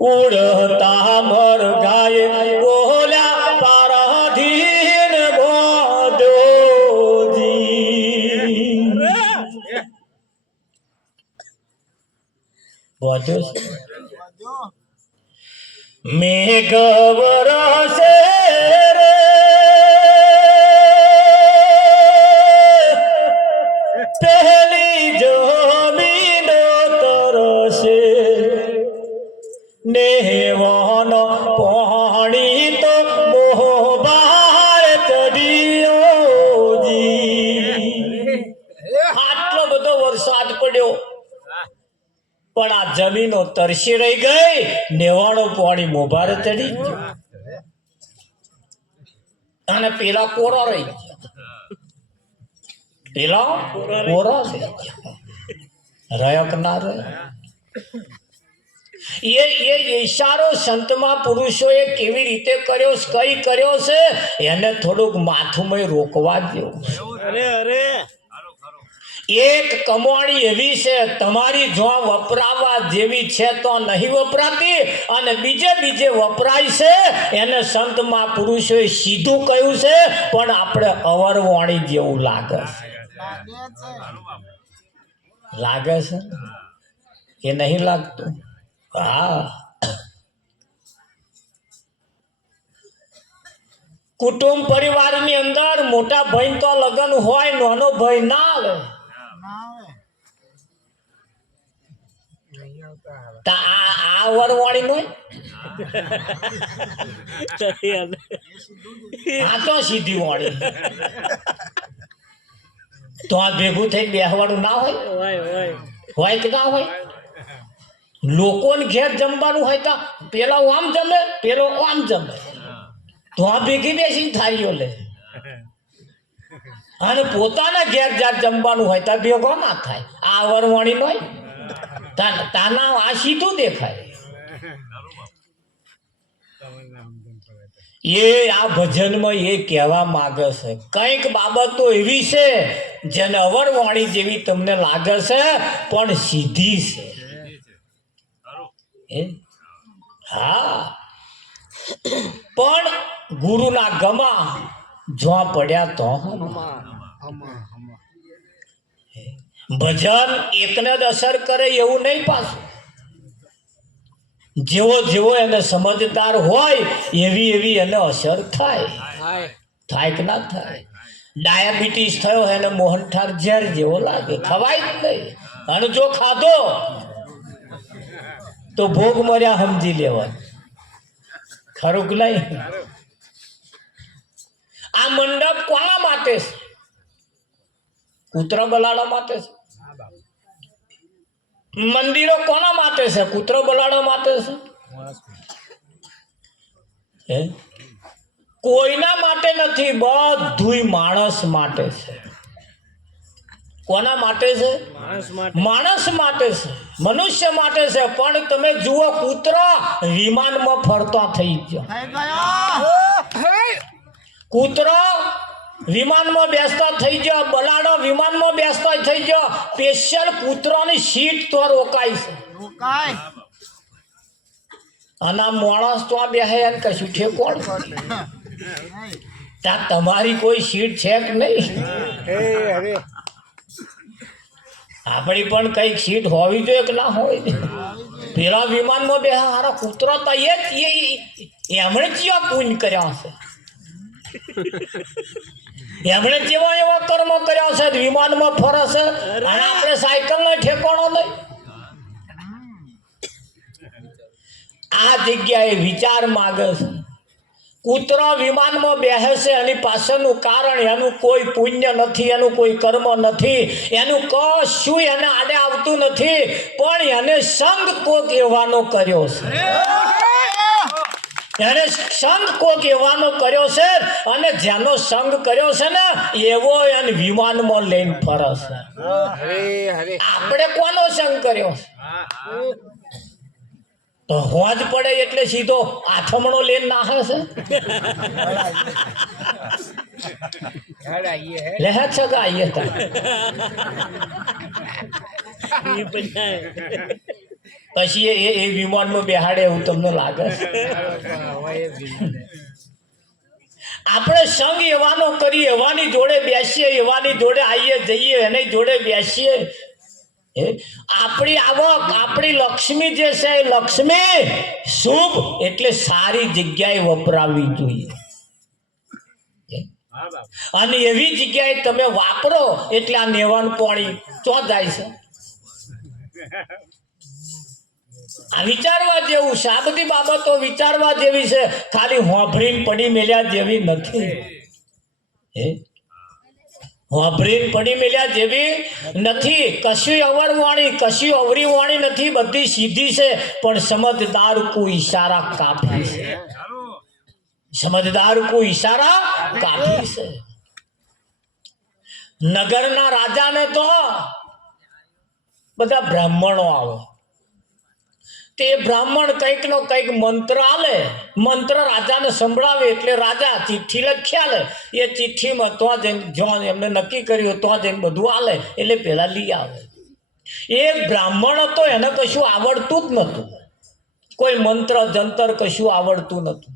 ઉડતા મર ગાય ઓલા પારાધીન ગોદોજી બોજો મેઘ વરસે રે પહેલી જમીનો તરસે નેવાનો પાણી તો મોહબાર ચડ્યોજી આટલો બધો વરસાદ પડ્યો પણ આ જમીનો તરસી રહી ગઈ નેવાણો પાણી મોભારે ચડી ગયો અને પેલા કોરા રહી ગયા પેલા કોરા થઈ ગયા રયક ના રહ્યા એ ઈશારો સંતમાં પુરુષોએ કેવી રીતે કર્યો કઈ કર્યો છે એને થોડુંક માથુંમય રોકવા દેવું અરે અરે એક કમાણી એવી છે તમારી જો વપરાવા જેવી છે તો નહીં વપરાતી અને બીજે વપરાય છે એને સંતમાં પુરુષોએ સીધું કહ્યું છે પણ આપણે અવરવાણી જેવું લાગે છે કે નહીં લાગતું હા કુટુંબ પરિવારની અંદર મોટા ભાઈ તો લગ્ન હોય નાનો ભાઈ ના આવે આ વરવાણી નો આ તો સીધી વાળી તો આ ભેગું થઈ બેહવાનું ના હોય કે ના હોય લોકોને ઘેર જમવાનું હોય તો પેલા આમ જમે પેલો આમ જમે તો આ ભેગી બેસી થાળીઓ લે અને પોતાના ઘેર જાત જમવાનું હોય તો ભેગો ના થાય આ વરવાણી નો તાના આ સીધું દેખાય એ આ ભજનમાં એ કહેવા માંગે છે કંઈક બાબતો એવી છે જેને અવરવાણી જેવી તમને લાગે છે પણ સીધી છે હા પણ ગુરુના ગમા જો પડ્યા તો ભજન એકને જ અસર કરે એવું નહીં પાછું જેવો એને સમજદાર હોય એવી એને અસર થાય કે ના થાય ડાયાબિટીસ થયો એને મોહનથાળ ઝેર જેવો લાગે ખવાય જ નહીં અને જો ખાધો તો ભોગ મર્યા સમજી લેવાનું ખરું કે નહીં આ મંડપ કોના માટે છે કૂતરા બલાડા માટે છે મંદિરો કોના માટે છે કૂતરો બલાડો માટે છે કોઈના માટે નથી બધુંય માણસ માટે છે કોના માટે છે માણસ માટે છે મનુષ્ય માટે છે પણ તમે જુઓ કૂતરો વિમાનમાં ફરતો થઈ ગયો કૂતરો વિમાનમાં બેસતા થઈ ગયો બલાડો વિમાનમાં બેસતા થઈ ગયો સ્પેશિયલ કૂતરાની સીટ તો રોકાય છે અને માણસ તો આ બેહે કશું ઠેકોણ ત્યાં તમારી કોઈ સીટ છે કે નહીં આપણી પણ કઈક સીટ હોવી જોઈએ કે ના હોય પેલા વિમાનમાં બે હારા કૂતરો તો એમણે જેવા પૂન કર્યા હશે એમણે જેવા એવા કર્મ કર્યા છે વિમાનમાં ફરે છે અને આપણે સાયકલ નો ઠેકાણો નહીં આ જગ્યાએ વિચાર માગે છે કૂતરો વિમાનમાં બેસે છે એની પાછળનું કારણ એનું કોઈ પુણ્ય નથી એનું કોઈ કર્મ નથી એનું કશું એને આડે આવતું નથી પણ એને સંગ કોક એવાનો કર્યો છે એને સંગ કોક એવાનો કર્યો છે અને જેનો સંગ કર્યો છે ને એવો એને વિમાનમાં લઈને ફરે છે આપણે કોનો સંગ કર્યો તો હોજ પડે એટલે સીધો આથમણો લઈને નાખે છે લે છગા આઈએ પછી એ વિમાનમાં બેહાડે એવું તમને લાગે? આપણે સંગ એવાનો કરીએ, એવાની જોડે બેસીએ, એવાની જોડે આવીએ જઈએ, એની જોડે બેસીએ. આપણી આવક, આપણી લક્ષ્મી જે છે એ લક્ષ્મી શુભ એટલે સારી જગ્યાએ વપરાવી જોઈએ. અને એવી જગ્યાએ તમે વાપરો એટલે આ નેવાન પાણી ચો જાય છે. આ વિચારવા જેવું છે. આ બધી બાબતો વિચારવા જેવી છે, ખાલી હોભરીને પડી મેલ્યા જેવી નથી. હોભરીને પડી મેલ્યા જેવી નથી. કશું અવરવાણી, કશું અવરી વાણી નથી, બધી સીધી છે. પણ સમજદાર કો ઈશારા કાફી છે. સમજદાર કો ઈશારા કાફી છે. નગરના રાજાને તો બધા બ્રાહ્મણો આવે. તે બ્રાહ્મણ કંઈક નો કંઈક મંત્ર આલે, મંત્ર રાજાને સંભળાવે એટલે રાજા ચિઠ્ઠી લખ્યા લે. એ ચિઠ્ઠીમાં તો જો એમને નક્કી કર્યું તો જ બધું આલે એટલે પેલા લઈ આવે. એક બ્રાહ્મણ હતો, એને કશું આવડતું જ નતું, કોઈ મંત્ર જંતર કશું આવડતું નતું.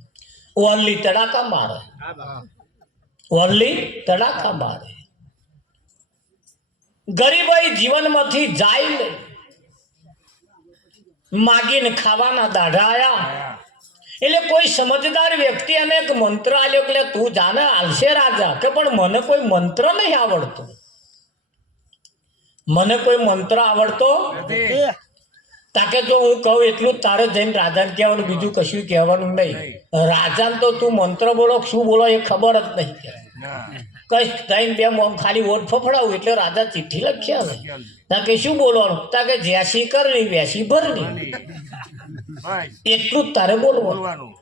ઓનલી તડાકા મારે, ઓનલી તડાકા મારે. ગરીબાઈ જીવનમાંથી જાય ને, માગીને ખાવાના દાઢા આયા. એટલે કોઈ સમજદાર વ્યક્તિ એને એક મંત્ર આલ્યો કે તું જાને હાલશે રાજા, કે પણ મને કોઈ મંત્ર નહીં આવડતો, મને કોઈ મંત્ર આવડતો તાકે જો હું કહું એટલું તારે જઈને રાજાને કહેવાનું, બીજું કશું કહેવાનું નહીં. રાજાને તો તું મંત્ર બોલો શું બોલો એ ખબર જ નહીં. કઈ થઈને બે મોમ ખાલી ઓટ ફફડાવું એટલે રાજા ચિઠ્ઠી લખ્યા ને. તાકે શું બોલવાનું? તાકે જ્યાસી કરની વ્યાસી ભરની, એટલું જ તારે બોલવાનું.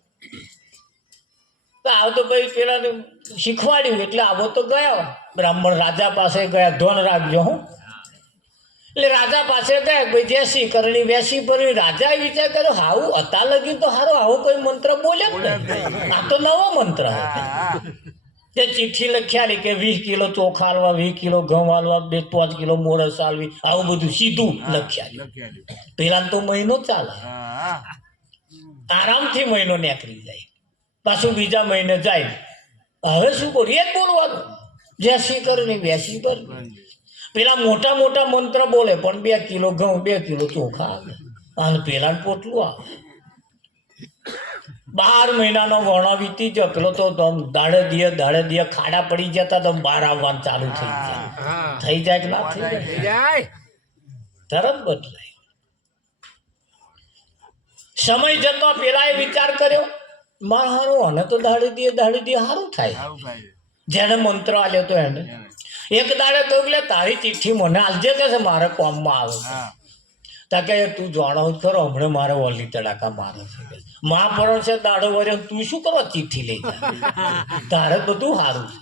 આવો તો ભાઈ પેલા શીખવાડ્યું એટલે આવો તો ગયા. બ્રાહ્મણ રાજા પાસે ગયા, ધોન રાખજો હું. એટલે રાજા પાસે ગયા, ભાઈ જ્યાસી કરણી વ્યાસી ભરવી. રાજાએ વિચાર કર્યો હાવું હતા લગી તો હારો આવો કોઈ મંત્ર બોલે ને, આ તો નવો મંત્ર. તે ચિઠ્ઠી લખ્યાલી કે 20 કિલો ચોખા હાલવા, 20 કિલો ઘઉં હાલવા, 2-5 કિલો મોરસ હાલવી, આવું બધું સીધું લખ્યાલી. પેલા તો મહિનો ચાલે, આરામથી મહિનો નીકળી જાય. પાછું બીજા મહિને જાય. હવે શું બોલું? એ જ બોલવાનું, જ્યાસી કરણી વ્યાસી ભરવી. પેલા મોટા મોટા મંત્ર બોલે પણ 2 કિલો ઘઉં 2 કિલો ચોખા આવે, અને પેલા પોટલું આવે. 12 મહિનાનો વણો વીતી ગયો. પેલો તો દાડે દિયે ખાડા પડી જતા તો બહાર આવવાનું ચાલુ થઈ જાય. થઈ જાય કે ના થઈ જાય? તરત બદલાય. સમય જતો પેલા એ વિચાર કર્યો મારે હારું અને તો દાડે દિયે સારું થાય. જેને મંત્ર આલ્યો તો એને એક દાડે તો એટલે તારી ચિઠ્ઠી મને આલજે કે છે, મારે કોમમાં આવે છે. તાકે તું જાણો જ ખરો હમણાં મારે ઓલી તડાકા મારે છે. મહાપુરુષ છે દાડો વર્યો, તું શું કરવા ચિઠ્ઠી લઈ જા? તારે બધું સારું છે.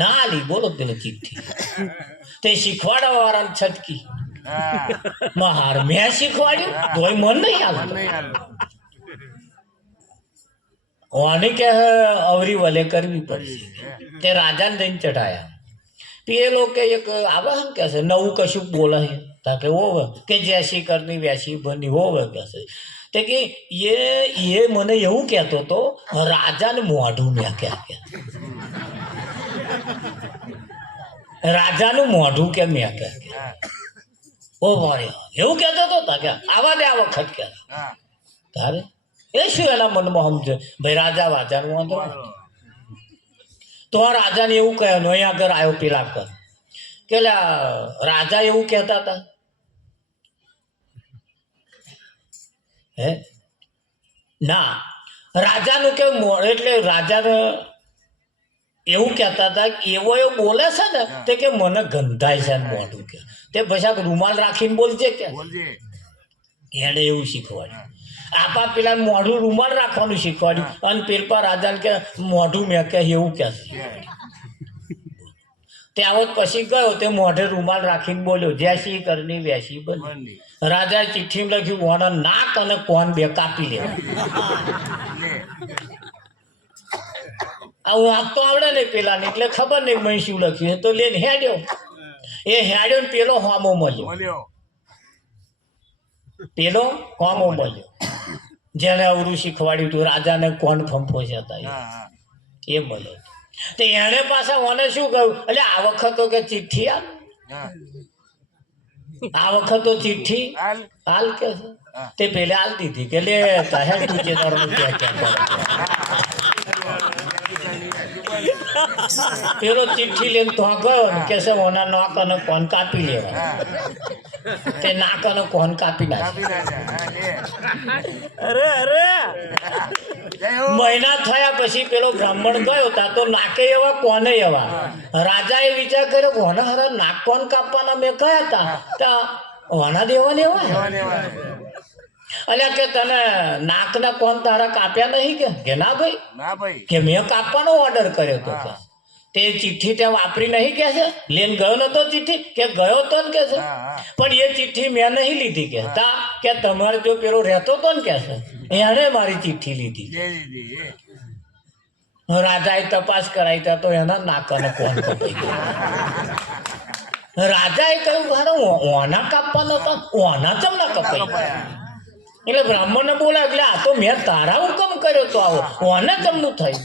ના આલી બોલો પેલો ચિઠ્ઠી. તે શીખવાડવા વાળાને છટકી હાર મેં શીખવાડ્યું તોય મન નહીં આવતું. ઓની કે અવરી વલે કરવી પડશે. તે રાજાને જઈને ચઢાયા. પેલો કે એક આવે ને કે છે નવું કશું બોલે તાકે હોવે કે જ્યાસી કરની વ્યાસી ભરની હોવે કે છે. તે કે એ મને એવું કહેતો હતો રાજાને મોઢું મેં ક્યાં રાજાનું મોઢું કે મેં ક્યાં ઓ ભાઈ એવું કહેતો હતો તાકે આવા દે આ વખત કે તારે એ શું એના મનમાં સમજે ભાઈ રાજા વાજાનું વાંધો તો આ રાજાને એવું કહેવાનું અહીં આગળ આવ્યો પેલા કર કે રાજા એવું કહેતા હતા હે ના રાજાનું કે એટલે રાજાને એવું કહેતા હતા એવો એવો બોલે છે ને તે કે મને ગંધાય છે મોઢું કે તે પછી રૂમાલ રાખીને બોલજે કે એને એવું શીખવાડ્યું. આપા પેલા મોઢું રૂમાલ રાખવાનું શીખવાડ્યું અને પેલપા રાજાને કે મોઢું મેં કે એવું કે તે આવત પછી ગયો તે મોઢે રૂમાલ રાખીને બોલ્યો જ્યાસી કરની વ્યાસી બની. રાજાએ ચિઠ્ઠી લખ્યું કોને નાક અને કોન બે કાપી લે. હું આપતો આવડે ને પેલા ને એટલે ખબર નહીં મેં શું લખ્યું તો લઈને હેડ્યો. એ હેડ્યો ને પેલો હામો મળ્યો. પેલો કોમો મળ્યો જેને અવરું શીખવાડ્યું હતું રાજાને કોણ ફંફો છે એ મળ્યો તો એને પાછા મને શું કહ્યું એટલે આ વખત તો કે ચિઠ્ઠી આ વખત તો ચિઠ્ઠી હાલ કે છે તે પેલે હાલ દીધી કે લે સાહેબ તું જે તારું પેલો ચિઠ્ઠી લઈને તો ગયો ને કે છે ઓના નાક અને કોણ કાપી લેવા તે નાક અને કોણ કાપી નાખે મહિના થયા પછી પેલો બ્રાહ્મણ ગયો તા તો નાકે એવા કોને એવા રાજાએ વિચાર કર્યો કોને હરા નાક કોણ કાપવાના મેં કયા હતા ઓના દેવા ને એવા અલ્યા કે તને નાકના કોણ તારા કાપ્યા નહીં કે ના ભાઈ કે મેં કાપવાનો ઓર્ડર કર્યો હતો કે તે ચિઠ્ઠી ત્યાં વાપરી નહીં કે છે લઈને ગયો નતો ચિઠ્ઠી કે ગયો તો ને કે છે પણ એ ચિઠ્ઠી મેં નહીં લીધી કે તા કે તમારે જો પેલો રહેતો તો ને કે છે એણે મારી ચિઠ્ઠી લીધી રાજાએ તપાસ કરાવી તા તો એના નાકાને કોણ કપાઈ ગયો રાજાએ કહ્યું મારે ઓના કાપવાનો હતો ઓના ચમના કપાઈ એટલે બ્રાહ્મણને બોલાય એટલે આ તો મેં તારા હુકમ કર્યો તો આવો ઓને ચમનું થયું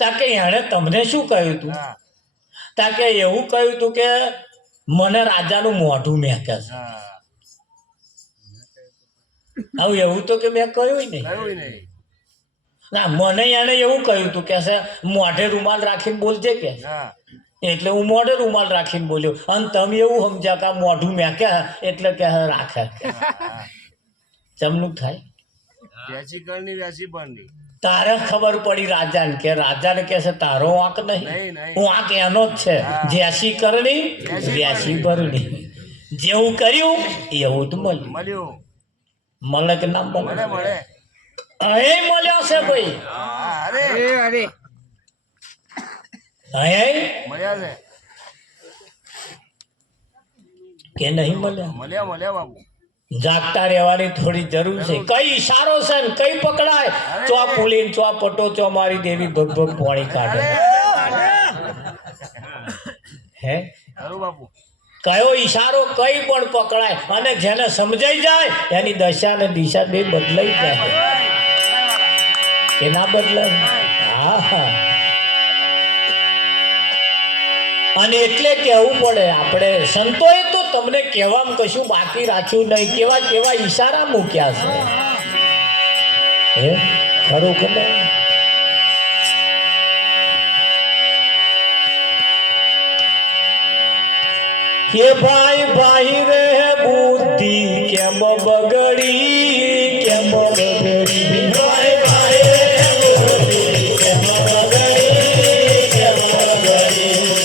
તાકે એણે તમને શું કહ્યું હતું તાકે એવું કહ્યું હતું કે મને રાજાનું મોઢું મેં કે છે આવું એવું તો કે મેં કહ્યું નહીં ના મને એને એવું કહ્યું હતું કે છે મોઢે રૂમાલ રાખીને બોલજે કે એટલે હું મોઢે રૂમાલ રાખીને બોલ્યો અને તમે એવું સમજ્યા કે મોઢું મેં કે એટલે કે રાખે ચમનું થાય તારે ખબર પડી રાજાને કે છે તારો વાંક નહીં વાંક એનો જ છે જ્યાસી કરણી વ્યાસી ભરણી જેવું કર્યું એવું જ મળ્યું મળે કે ના મળે અહીં મળ્યો છે ભાઈ કે નહીં મળ્યા બાબુ જાગતા રહેવાની થોડી જરૂર છે કઈ ઈશારો છે ને કઈ પકડાય ચો પુલીન ચો પટો ચો મારી દેવી ભગભગ પાણી કાઢે હે કયો ઈશારો કઈ પણ પકડાય અને જેને સમજાઈ જાય એની દશા ને દિશા બે બદલાઈ જાય કે ના બદલાય હા અને એટલે કહેવું પડે આપણે સંતોએ તો તમને કહેવામાં કશું બાકી રાખ્યું નહીં કેવા કેવા ઈશારા મૂક્યા છે હે ખરું કે નહીં કે ભાઈ ભાઈ રે બુદ્ધિ કેમ બગડી કેમ બગડી ભાઈ ભાઈ રે બુદ્ધિ કેમ બગડી કેમ બગડી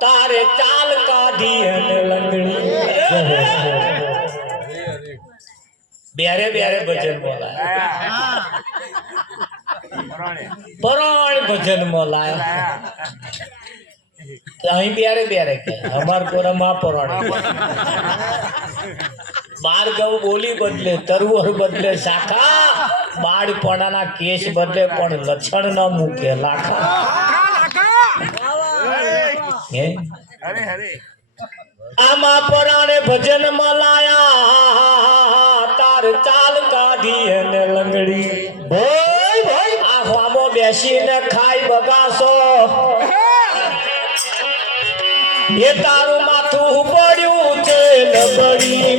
તારે ચાલ કાઢી અને લંગડી બેરે બેરે ભજન બોલાયા પરાણ ભજન બોલાયા અહીં બેરે બેરે કે અમાર કોરામાં પરાણ બાર ગૌ બોલી બદલે તરવર બદલે શાખા બાળપણાના કેસ બદલે પણ લક્ષણ ન મૂકે લાખા આમાં પરાણે ભજન મલાયા તાર ચાલ કાઢી અને લંગડી ભાઈ ભાઈ આ ફામો બેસીને ખાઈ બગાસો એ તારું માથું પડ્યું છે લબડી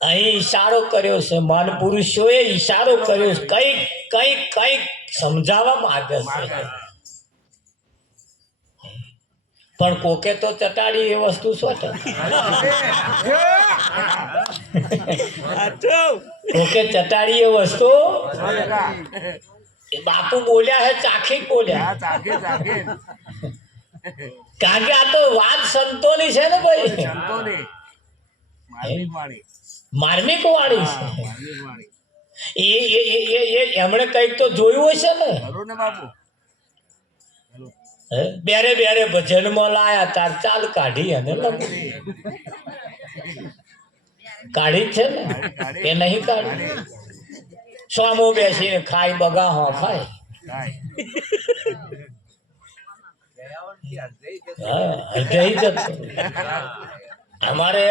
અહીં ઈશારો કર્યો છે, મહાન પુરુષોએ ઈશારો કર્યો છે, કઈક કઈક કઈક સમજાવવા માંગે છે. પણ કોકે તો ચટાડી એ વસ્તુ શું છે? કોકે ચટાડી એ વસ્તુ એ બાપુ બોલ્યા હે, ચાખી બોલ્યા. કારણ કે આ તો વાત સંતોની છે ને ભાઈ, માર્મિક વાળી છે. એમણે કઈક તો જોયું હશે ને. બેરે બેરે ભજનમાં લાયા તાર ચાલ કાઢી અને કાઢી જ છે ને કે નહીં કાઢી? સોમો બેસીને ખાઈ બગા હો ખાય. અમારે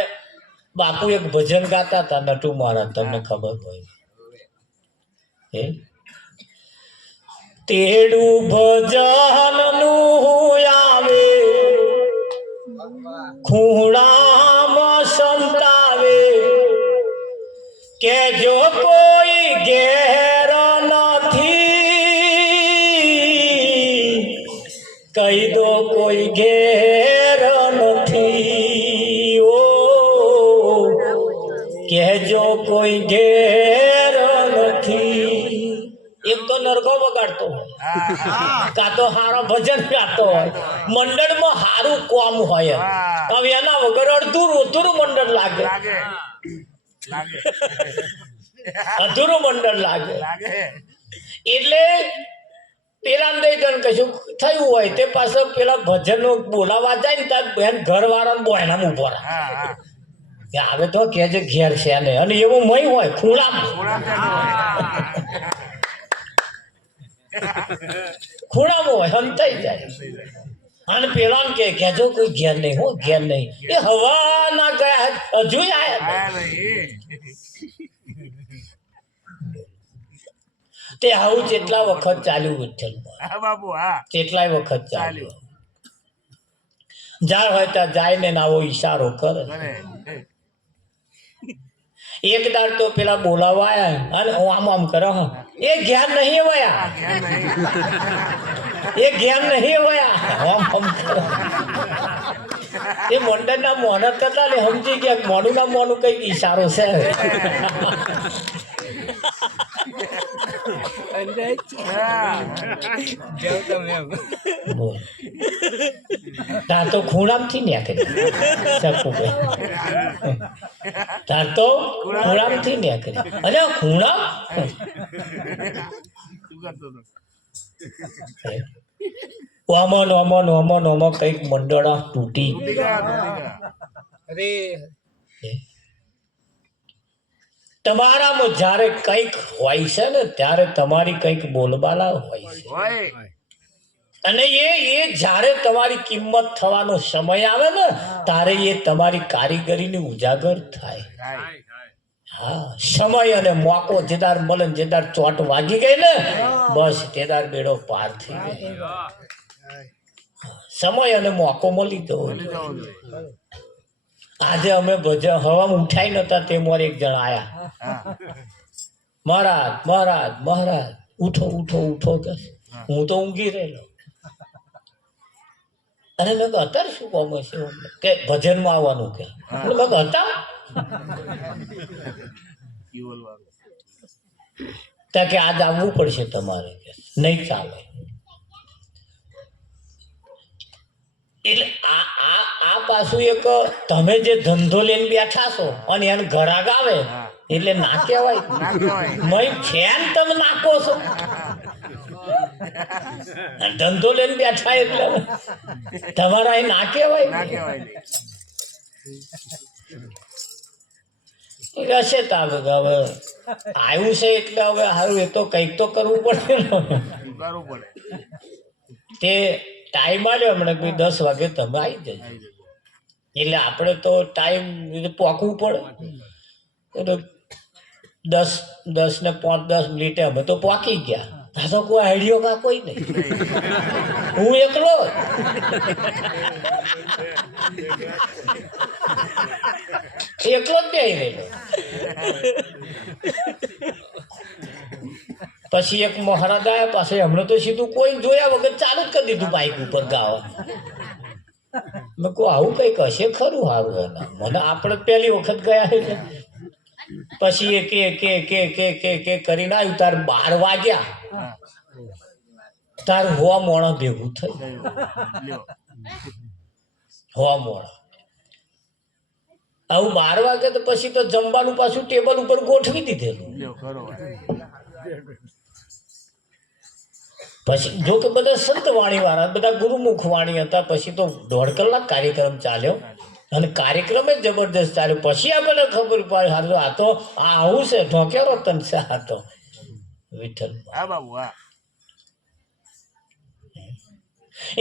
બાપુ એક ભજન ગાતા હતા, નટુ મહારાજ, તમને ખબર હોય. તેડું ભજન નું આવે ખૂણામાં સંતાવે, કે જો કોઈ ઘેર નથી, કહી દો કોઈ ઘેર નથી. ઓ કહેજો કોઈ ઘેર નથી. એક તો નરગો વગાડતો હોય, કાં તો હારો ભજન ગાતો હોય, મંડળમાં હારું કોમ હોય. હવે એના વગર અધૂરું મંડળ લાગે, અધૂરું મંડળ લાગે. એટલે પેલા દઈ તને કશું થયું હોય તે પાસે પેલા ભજન બોલાવા જાય ને ત્યાં બેન ઘર વાળા બોયના ઉભો રહે. આવે તો કે છે ઘેર છે ને, અને એવું મય હોય ખૂણામાં, ખૂણામાં હોય, હંતાઈ જાય. અને પેલા કે કેજો કોઈ ઘેર નહીં, હો ઘેર નહીં. એ હવા ના ગયા હજુ આયા તે આવું જેટલા વખત ચાલ્યું વિઠ્ઠલમાં, કેટલાય વખત ચાલ્યું. જ્યાં હોય ત્યાં જાય ને આવો ઈશારો કરે. એક દાડ તો પેલા બોલાવા આયા અને આમ આમ કરે, એ ઘેર નહીં વયા, એ ઘેર નહીં વયા, આમ આમ કરે. એ મંડળ ના મોનત કરતા ને સમજી ગયા મોનું ના મોનું કઈક ઈશારો છે. તાર તો ખૂણામથી નીકળી, તાર તો ખૂણામથી નીકળી. અરે ખૂણામ ઓમન ઓમન ઓમન ઓમો કઈક મંડળ તૂટી. તમારામાં જયારે કઈક હોય છે ને ત્યારે તમારી કઈક બોલબાલા હોય છે, અને એ જયારે તમારી કિંમત થવાનો સમય આવે ને ત્યારે એ તમારી કારીગરીની ઉજાગર થાય. હા, સમય અને મોકો જેદાર મળે, જેદાર ચોટ વાગી ગઈ ને બસ તેદાર બેડો પાર થઈ ગયો. સમય અને મોકો મળી ગયો. આજે અમે ભજન હવામાં ઉઠાઈ નતા તે મોર એક જણ આયા, મહારાજ મહારાજ મહારાજ ઉઠો ઉઠો ઉઠો કે હું તો ઊંઘી રહેલો. અને મેં કહ્યું અત્યારે શું કામ છે કે ભજનમાં આવવાનું કે મેં કહ્યું હતા ત્યાં કે આજ આવવું પડશે તમારે, કે નહીં ચાલે. એટલે આ પાછું એક તમે જે ધંધો લઈને બેઠા છો અને એને ઘરાક આવે એટલે ના કહેવાય, મય ફેન તમે નાખો છો. ધંધો લઈને બેઠા એટલે તમારા અહીં ના કહેવાય. હશે તો હવે આવ્યું છે એટલે હવે સારું, એ તો કંઈક તો કરવું પડે ને. તે ટાઈમ આવ્યો હમણાં 10 વાગે તમે આવી જજો, એટલે આપણે તો ટાઈમ પોકવું પડે. એટલે 10 ને 5-10 મિનિટે અમે તો પોકી ગયા. તો કોઈ આઈડિયો કા કોઈ નહીં, હું એકલો. એકલો જ બેહી રહેલો. પછી એક મહારાજ આવ્યા પાસે, હમણાં તો સીધું કોઈ જોયા વગર ચાલુ જ કરી દીધું બાઈક ઉપર ગાવા. મેં કહું આવું કંઈક હશે ખરું સારું એના, મને આપણે પહેલી વખત ગયા એટલે. પછી એ કે કરીને આવ્યું. તાર 12 વાગ્યા, તાર હોવા મોણા ભેગું થયું. હોવા મોણા આવું 12 વાગે તો પછી તો જમવાનું પાછું ટેબલ ઉપર ગોઠવી દીધેલું. પછી જો કે બધા સંત વાણી વાળા, બધા ગુરુમુખ વાણી હતા. પછી તો 1.5 કલાક કાર્યક્રમ ચાલ્યો અને કાર્યક્રમ જ જબરદસ્ત ચાલ્યો. પછી આપણને ખબર પડી હારું આ તો આવું છે, ઢોકેરો તન છે આ તો વિઠ્ઠલ.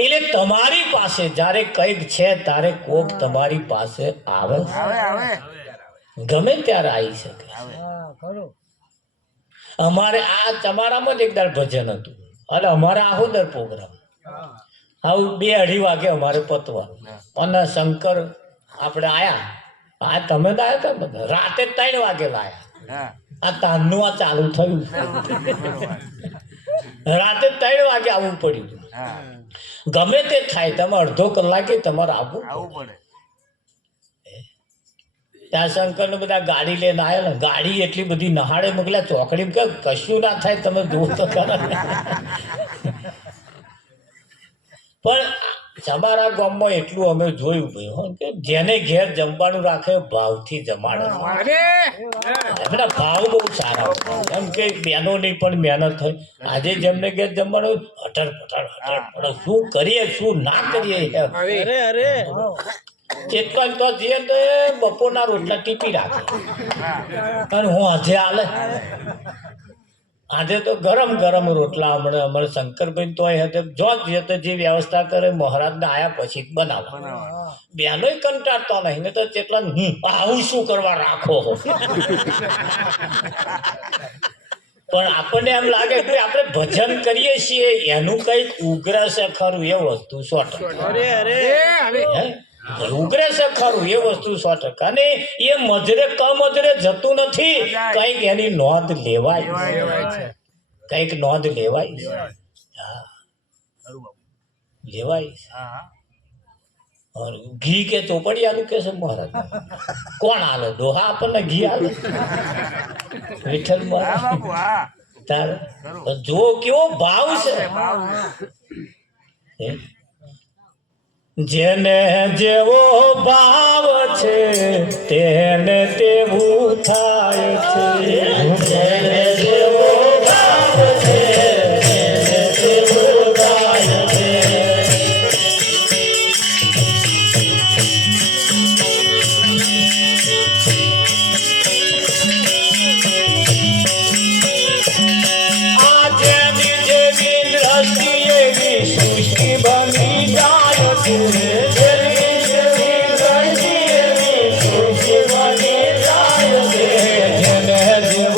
એટલે તમારી પાસે જ્યારે કંઈક છે તારે કોક તમારી પાસે આવે, ગમે ત્યારે આવી શકે. અમારે આ તમારામાં જ એક દાડ ભજન હતું અને અમારે આહોદર પ્રોગ્રામ આવું 2-2:30 વાગે અમારે પતવાનું. અને શંકર આપણે આયા, આ તમે તો આવ્યા હતા બધા, રાતે 3 વાગે લાયા. આ તાનનું આ ચાલુ થયું, રાતે 3 વાગે આવવું પડ્યું. ગમે તે થાય, તમે 1/2 કલાકે તમારે આવવું પડે. ત્યાં શંકર ને બધા ગાડી લઈને આવ્યા ને, ગાડી એટલી બધી નહાડે મોકલ્યા ચોકડી કે કશું ના થાય, તમે જુઓ તો ખરા. પણ અમારા ગામમાં એટલું અમે જોયું ભાઈ કે જેને ઘેર જમવાનું રાખે ભાવથી જમાડે. બધા ભાવ બહુ સારા, એમ કે બહેનોની પણ મહેનત થઈ. આજે જેમને ઘેર જમવાનું હટર પટર શું કરીએ શું ના કરીએ. ચેતન તો જે બપોરના રોટલા ટીપી રાખે અને હું આજે હાલે. આજે તો ગરમ ગરમ રોટલા હમણાં અમારે શંકરભાઈ તો જે વ્યવસ્થા કરે મહારાજને આયા પછી જ બનાવે. બહેનો કંટાળતા નહીં ને તો કેટલા આવું શું કરવા રાખો. પણ આપણને એમ લાગે કે આપણે ભજન કરીએ છીએ એનું કંઈક ઉગ્ર છે ખરું, એ વસ્તુ 100%. ઉગ્રે છે ખરું એ વસ્તુ 100%. અને એ મજરે કમજરે જતું નથી, કઈક એની નોંધ લેવાય, કઈક નોંધ લેવાય. લેવાય. ઘી કે ચોપડી આલું કે છે મહારાજ, કોણ આલે? ડોહા આપણને ઘી આલે? વિઠ્ઠલ મહારાજ. તારે જો કેવો ભાવ છે. જેને જેવો ભાવ છે તેને તેવું થાય છે. જેને જેવો ભાવ છે તેને તેવું થાય છે. આ જેની જેવી દ્રષ્ટિ એવી સૃષ્ટિ બની જાય છે. જેને જેવો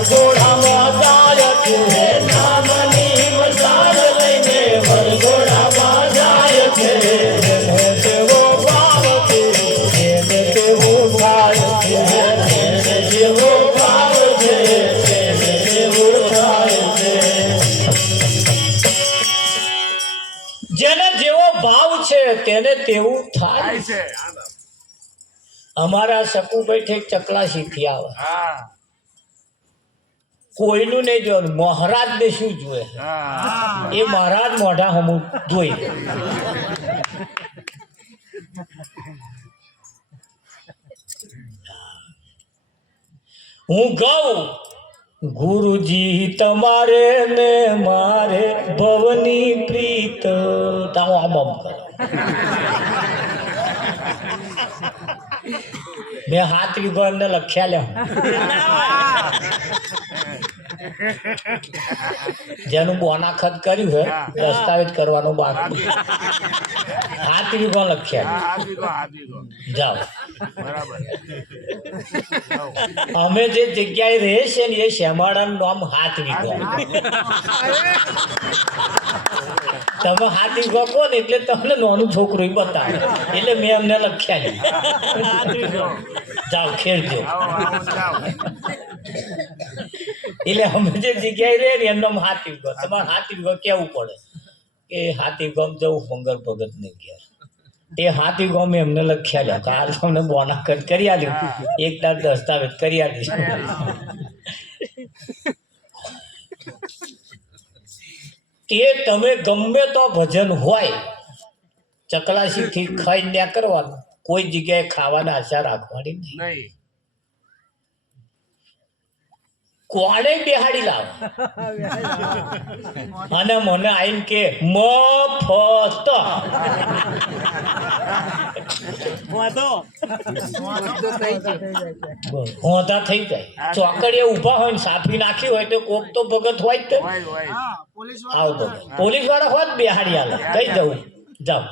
વરઘોડામાં જાય છે નામની મસાલ લઈને વરઘોડામાં જાય છે જેને જેવો ભાવ છે એને તેવો થાય છે જેને જેવો ભાવ છે એને તેવો થાય છે જેને જેવો ભાવ છે તેને તેવું થાય છે અમારા શકુભાઈ ઠેક ચકલા શીખી આવે કોઈનું નહીં જોવાનું મહારાજ ને શું જોવે એ મહારાજ મોઢા હમું જોઈ હું ગઉં ગુરુજી તમારે ને મારે ભવની પ્રીત તાવો આમ કરો મેં હાથ વીઘો એમને લખ્યા લ્યો જેનું બોનાખત કર્યું છે દસ્તાવેજ કરવાનો બાકી હાથ વીઘો લખ્યા જાઓ અમે જે જગ્યાએ રહે છે ને એ શ્યામાળાનું નામ હાથ વીઘો તમે હાથ વીઘો કહો ને એટલે તમને નાનું છોકરું બતાવે એટલે મેં અમને લખ્યા જાઓ ખેડજો એટલે અમે જે જગ્યાએ રહે ને એમનો હાથ વીઘો તમારે હાથ વીઘો કેવું પડે કે હાથ વીઘો જવું મંગળ ભગત ને ઘેર તે હાથ વીઘો મેં એમને લખ્યા લ્યા કાલ તમને બોનાકટ કરી આલ્યું એક દાર દસ્તાવેજ કરી આલીશ તે તમે ગમે તો ભજન હોય ચકલાસીથી ખાઈ ન્યા કરવાનું કોઈ જગ્યાએ ખાવાના આશા રાખવાની નહીં કોણે બેહાડી લાવ અને મને આઈને કે મફત હોતા થઈ જાય ચોકડીએ ઉભા હોય ને સાફી નાખી હોય તો કોક તો ભગત હોય જ આવ ભગત પોલીસ વાળા હોત બેહાડી આલે કઈ જવું જાઓ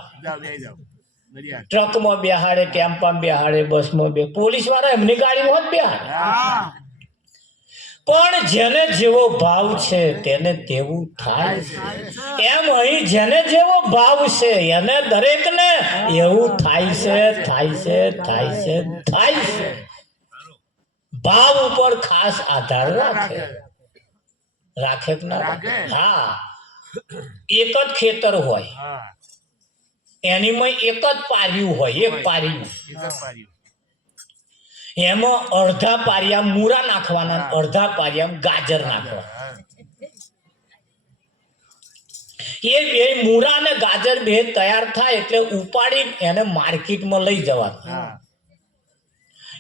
ટ્રકમાં બેહાડે ટેમ્પામાં બેહાડે બસમાં બે પોલીસ વાળા એમની ગાડીમાં હોત બેહાડે પણ જેને જેવો ભાવ છે તેને તેવું થાય એમ અહીં જેને જેવો ભાવ છે એને દરેકને એવું થાય છે થાય છે થાય છે થાય છે ભાવ ઉપર ખાસ આધાર રાખે રાખે કે ના હા એક જ ખેતર હોય એનીમાં એક જ પાર્યું હોય એક પાર્યું એમાં અડધા પારિયા મૂરા નાખવાના અડધા પારિયા ગાજર નાખવાના એ બે મૂરા અને ગાજર બે તૈયાર થાય એટલે ઉપાડી એને માર્કેટમાં લઈ જવાના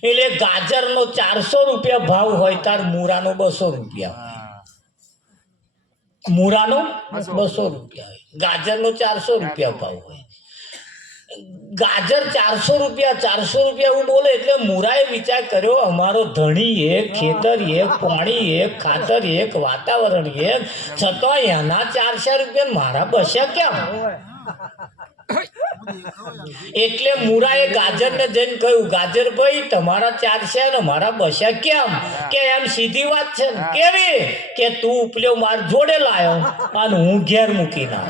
એટલે ગાજરનો 400 રૂપિયા ભાવ હોય તાર મૂરાનો 200 રૂપિયા મૂરાનો 200 રૂપિયા હોય ગાજરનો 400 રૂપિયા ભાવ હોય ગાજર 400 રૂપિયા એવું બોલે એટલે મુરાએ વિચાર કર્યો અમારો ધણી એક ખેતર એક પાણી એક ખાતર એક વાતાવરણ એક છતાં એના 400 રૂપિયા મારા બસ્યા કેમ એટલે મુરાએ ગાજરને જઈને કહ્યું ગાજર ભાઈ તમારા 400 ને મારા બસ્યા કેમ કે એમ સીધી વાત છે ને કેવી કે તું ઉપલ્યો માર જોડે લાયો અને હું ઘેર મૂકી ના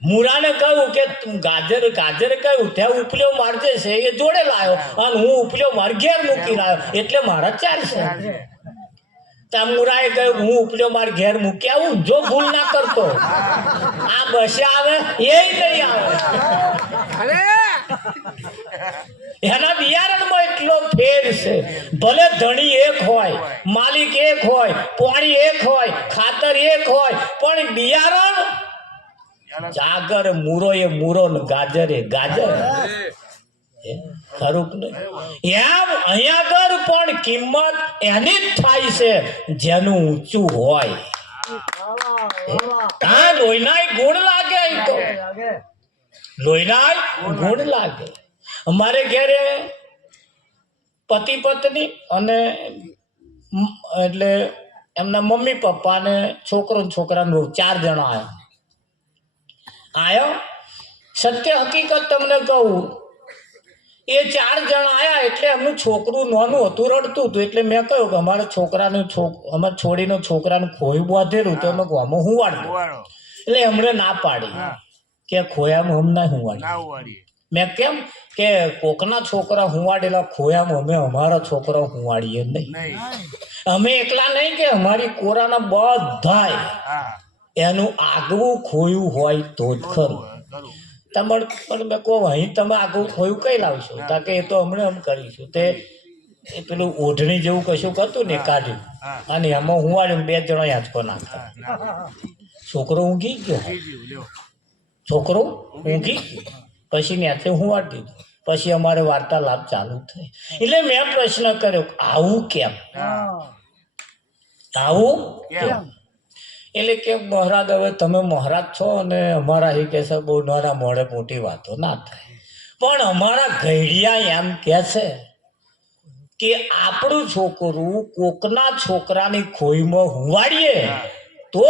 મુરાને કહ્યું કે ગાજરે કહ્યું ત્યાં ઉપલ્યો મારજે છે એ જોડે લાયો અને હું ઉપલ્યો માર ઘેર મૂકી લાયો એટલે મારા 400 ત્યાં મુરાએ કહ્યું હું ઉપલ્યો માર ઘેર મૂકી આવું જો ભૂલ ના કરતો આ બસે આવે એ નહીં આવે એના બિયારણમાં એટલો ફેર છે ભલે ધણી એક હોય માલિક એક હોય પાણી એક હોય ખાતર એક હોય પણ બિયારણ જાગર મૂરો એ મૂરો ને ગાજર એ ગાજર ખરું કે નહીં એમ અહીંયા આગળ પણ કિંમત એની જ થાય છે જેનું ઊંચું હોય હા લોહીનાય ગુણ લાગે અહીં તો લોહીનાય ગુણ લાગે અમારે ઘરે પતિ પત્ની અને એટલે એમના મમ્મી પપ્પા ને છોકરો ને છોકરાનો 4 જણા આયો સત્ય હકીકત તમને કહું એ 4 જણા આયા એટલે એમનું છોકરું નાનું હતું, રડતું હતું. એટલે મેં કહ્યું કે અમારા છોડીનો છોકરાનું ખોયું બાંધેલું તો અમે ગામમાં હુંવાડ્યું. એટલે એમણે ના પાડી કે ખોયામાં હમ ના હુંવાડીએ. મેં કેમ કે કોકના છોકરા હુંવાડેલા ખોયામાં અમે અમારા છોકરા હુંવાડીએ નહીં. અમે એકલા નહીં કે અમારી કોરાના બધાય એનું આગવું ખોયું હોય તો જ ખરું. તમારે પણ મેં કહું અહીં તમે આગવું ખોયું કઈ લાવશો? તા કે એ તો હમણાં એમ કરીશું. તે એ પેલું ઓઢણી જેવું કશું હતું ને કાઢ્યું અને એમાં હુંવાડ્યું, 2 જણા યાચકો નાખતા. છોકરો ઊંઘી ગયો, છોકરો ઊંઘી ગયો. પછી ત્યાંથી હુંવાડી દીધું. પછી અમારે વાર્તાલાપ ચાલુ થઈ. એટલે મેં પ્રશ્ન કર્યો આવું કેમ, આવું કેમ? એટલે કે મહારાજ હવે તમે મહારાજ છો અને અમારા એ કહે છે બહુ નાના મોડે મોટી વાતો ના થાય, પણ અમારા ઘડિયા એમ કહે છે કે આપણું છોકરું કોકના છોકરાની ખોઈમાં હુંવાડીએ તો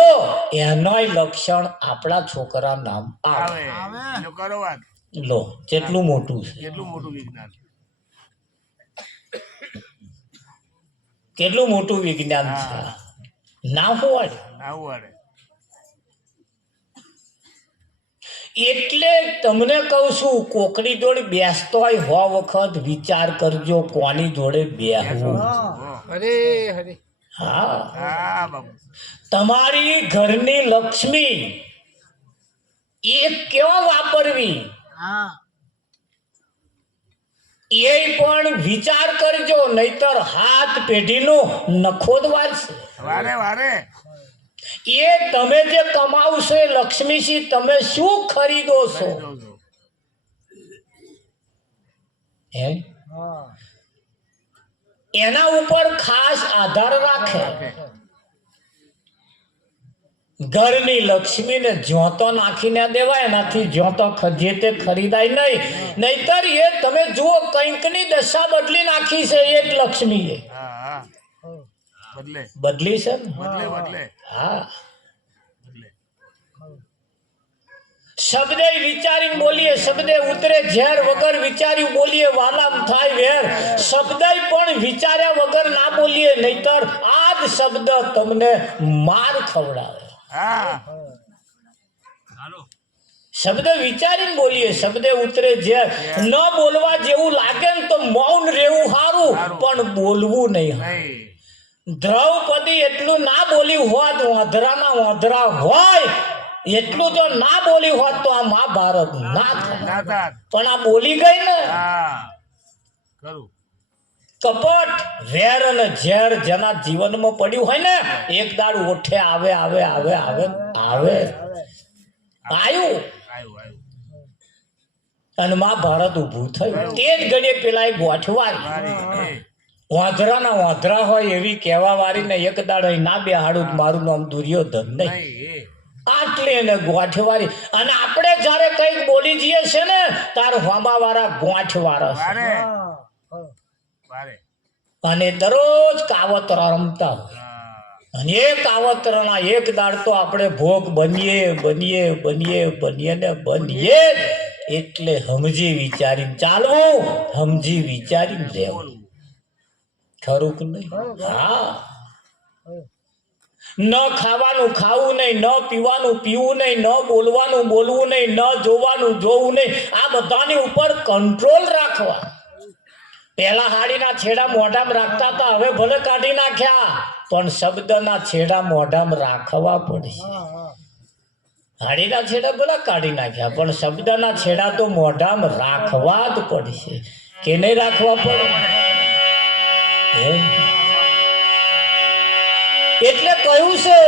એનોય લક્ષણ આપણા છોકરા નામ આવે. લો કેટલું મોટું છે, કેટલું મોટું વિજ્ઞાન છે. ના હુંવાડે એટલે તમને કહું છું કોકની જોડે બેસતો હોય 100 વખત વિચાર કરજો કોની જોડે બેસવું. હા, તમારી ઘરની લક્ષ્મી એ કેવા વાપરવી એ પણ વિચાર કરજો, નહીતર હાથ પેઢીનો નખો જ વારશે. એ તમે જે કમાવશો એ લક્ષ્મીથી તમે શું ખરીદો છો? એના ઉપર ખાસ આધાર રાખે. ઘરની લક્ષ્મીને જ્યોતો નાખીને દેવાય, એનાથી જ્યોતો જે તે ખરીદાય નહીં. નહીતર એ તમે જુઓ કંઈકની દશા બદલી નાખી છે એક લક્ષ્મીએ. બદલી છે ને? હા, શબ્દે વિચારીને બોલીએ, શબ્દે ઉતરે ઝેર, વગર વિચાર્યું બોલીએ વાલામ થાય વેર. શબ્દે પણ વિચાર્યા વગર ના બોલીએ, નહીતર આ જ શબ્દ તમને માર ખવડાવે. શબ્દ વિચારીને બોલીએ, શબ્દે ઉતરે ઝેર. ન બોલવા જેવું લાગે ને તો મૌન રહેવું સારું, પણ બોલવું નહીં. દ્રૌપદી એટલું ના બોલી હોત, વાંધરાના વાંધરા હોય એટલું જો ના બોલી હોત તો આ મહાભારત ના થાય. પણ આ બોલી ગઈ ને. કપટ, વેર અને ઝેર જેના જીવનમાં પડ્યું હોય ને, એક દાડ ઓઠે આવે આવે આવે આવે આવે આવ્યું અને મહાભારત ઊભું થયું. તે જ ઘડીએ પેલા ગોઠવાય વાંધરાના વાંધરા હોય એવી કહેવા વાળી ને એક દાડો ના બેહાડું મારું નામ દુર્યોધન નહીં. આટલી એને ગોઠવારી. અને આપણે જયારે કઈક બોલી જઈએ છે ને તાર હોમા વાળા ગોઠવાળા અને દરરોજ કાવતર રમતા હોય. અને એ કાવતરના એક દાડ તો આપણે ભોગ બનીએ બનીએ બનીએ બનીએ ને બનીએ. એટલે સમજી વિચારીને ચાલવું, સમજી વિચારીને રહેવું. ખરું કે નહીં? હા, ન ખાવાનું ખાવું નહીં, ન પીવાનું પીવું નહીં, ન બોલવાનું બોલવું નહીં, ન જોવાનું જોવું નહીં. આ બધાની ઉપર કંટ્રોલ રાખવા. પેલા હાડીના છેડા મોઢામાં રાખતા હતા, હવે ભલે કાઢી નાખ્યા, પણ શબ્દના છેડા મોઢામાં રાખવા પડશે. હાડીના છેડા ભલે કાઢી નાખ્યા, પણ શબ્દના છેડા તો મોઢામાં રાખવા જ પડશે. કે નહીં રાખવા પડે? એટલે કહ્યું છે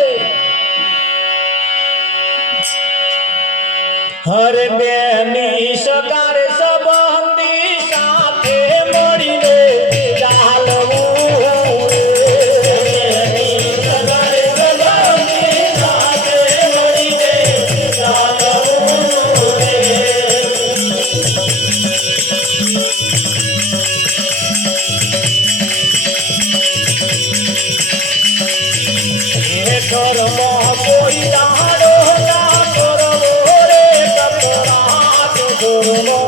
હરે બેની સગારે સંબંધી સાથે મળીને ચાલવું. કોઈ દાડો ના કરવો રે કપરાત કરવો.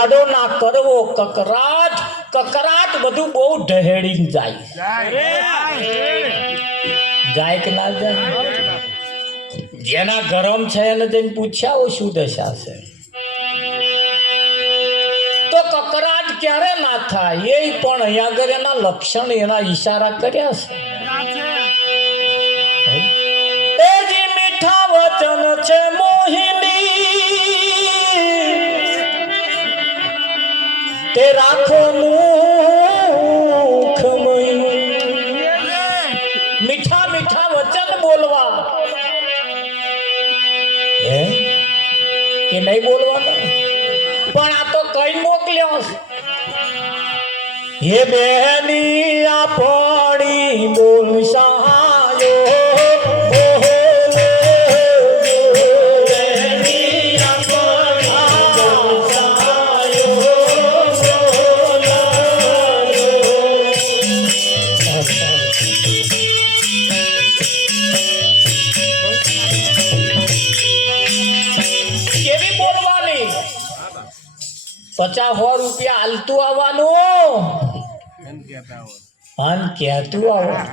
દાડો ના કરવો કકરાટ કકરાટ બધું બહુ ઢહેડીને જાય જાય કે ના જાય જેના ગરમ છે એને જઈને પૂછ્યા શું દશા છે તો કકરાટ ક્યારે ના થાય એ પણ અહીંયા આગળ એના લક્ષણ એના ઈશારા કર્યા છે એ જે મીઠા વચન છે મોહિની તે રાખો મુખમય મીઠા મીઠા વચન બોલવા કે નહીં બોલવાનું પણ આ તો કઈ મોકલ્યો હે બેની આપણી બોલ સહાયો ₹50 હાલતું આવવાનું અન કહેતું આવવાનું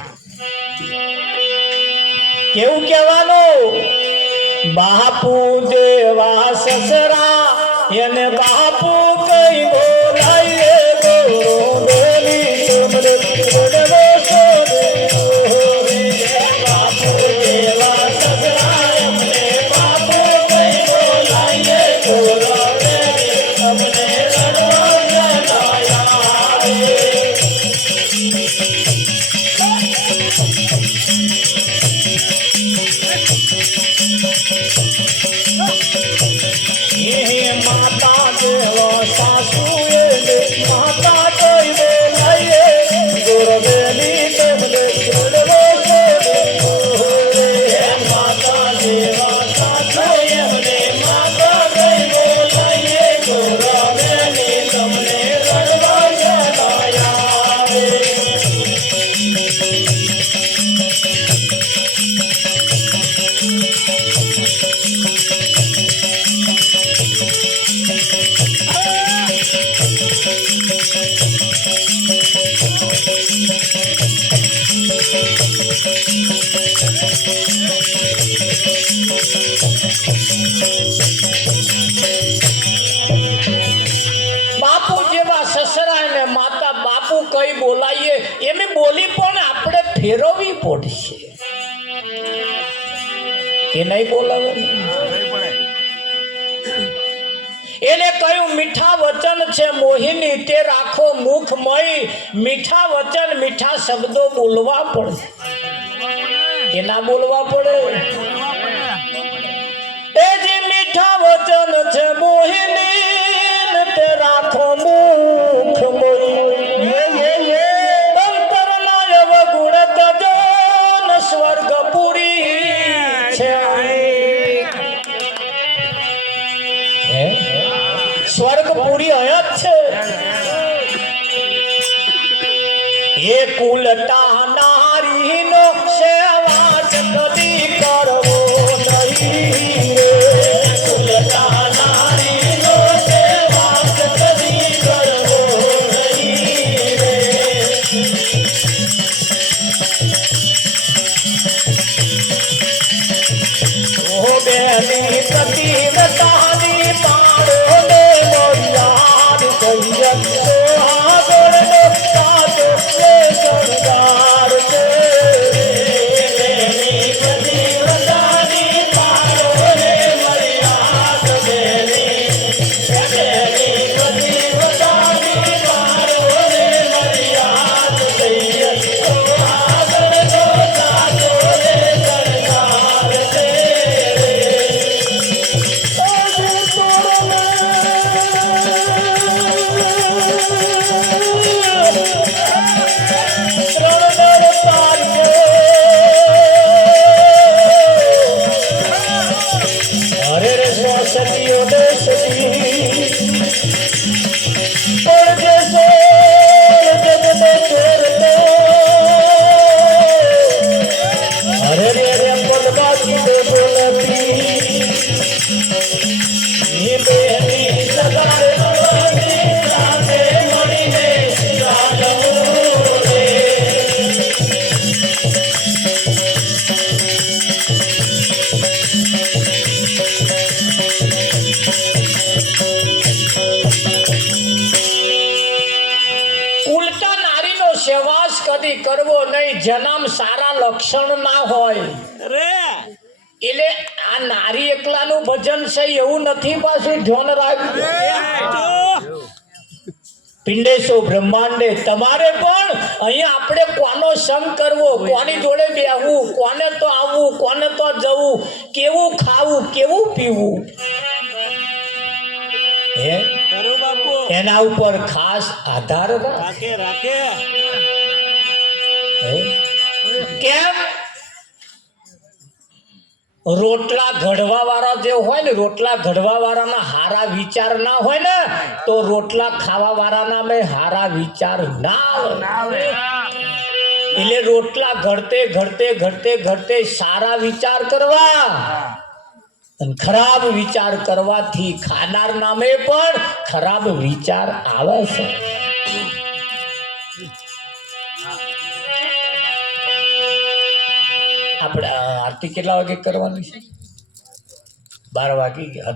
કેવું કહેવાનું બાપુ દેવા સસરા એને બાપુ કઈ બોલાઈએ બાપુ દેવા સસરા એમને બાપુ કઈ બોલાઈએ કઈ બોલાઈએ એમ બોલી પણ આપણે ફેરવવી પડશે કે નહીં બોલાવે એને કહ્યું મીઠા વચન છે મોહિની તે રાખો મુખમય મીઠા વચન મીઠા શબ્દો બોલવા પડે કે ના બોલવા પડે એ જે મીઠા વચન છે મોહિની તે રાખો મુખમય સ્વર્ગપુરી છે સ્વર્ગપુરી અયત છે એ કુલતા નારીનો સેવા કદી કરવો નહીં કુલતા નારીનો સેવા કદી કરવો નહીં બેની પ્રતિવતાની પાડો ને મોરિયાદ કહીએ તો આગળ નો સાચો લે સરદાર છે બેની પ્રતિવતાની પાડો ને મોરિયાદ બેની પ્રતિવતાની પાડો ને મોરિયાદ કહીએ તો આગળ નો સાચો લે સરદાર છે સેવાસ કદી કરવો નહીં જેનામ સારા લક્ષણ ના હોય. એટલે આ નારી એકલાનું ભજન છે એવું નથી, પાછું ધ્યાન રાખજો. પિંડેશો બ્રહ્માંડે તમારે પણ અહીંયા આપણે કોનો સંગ કરવો, કોની જોડે બેહવું, કોને તો આવવું, કોને તો જવું, કેવું ખાવું, કેવું પીવું, હે એના ઉપર ખાસ આધાર રાખે. કેમ? રોટલા ઘડવા વાળા જે હોય ને, રોટલા ઘડવા વાળાના હારા વિચાર ના હોય ને, તો રોટલા ખાવા વાળાના મેં હારા વિચાર ના આવે. એટલે રોટલા ઘડતે ઘડતે ઘડતે ઘડતે સારા વિચાર કરવા, અને ખરાબ વિચાર કરવાથી ખાનાર નામે પણ ખરાબ વિચાર આવે છે. આપણે આરતી કેટલા વાગે કરવાની છે? 12 વાગી ગયા.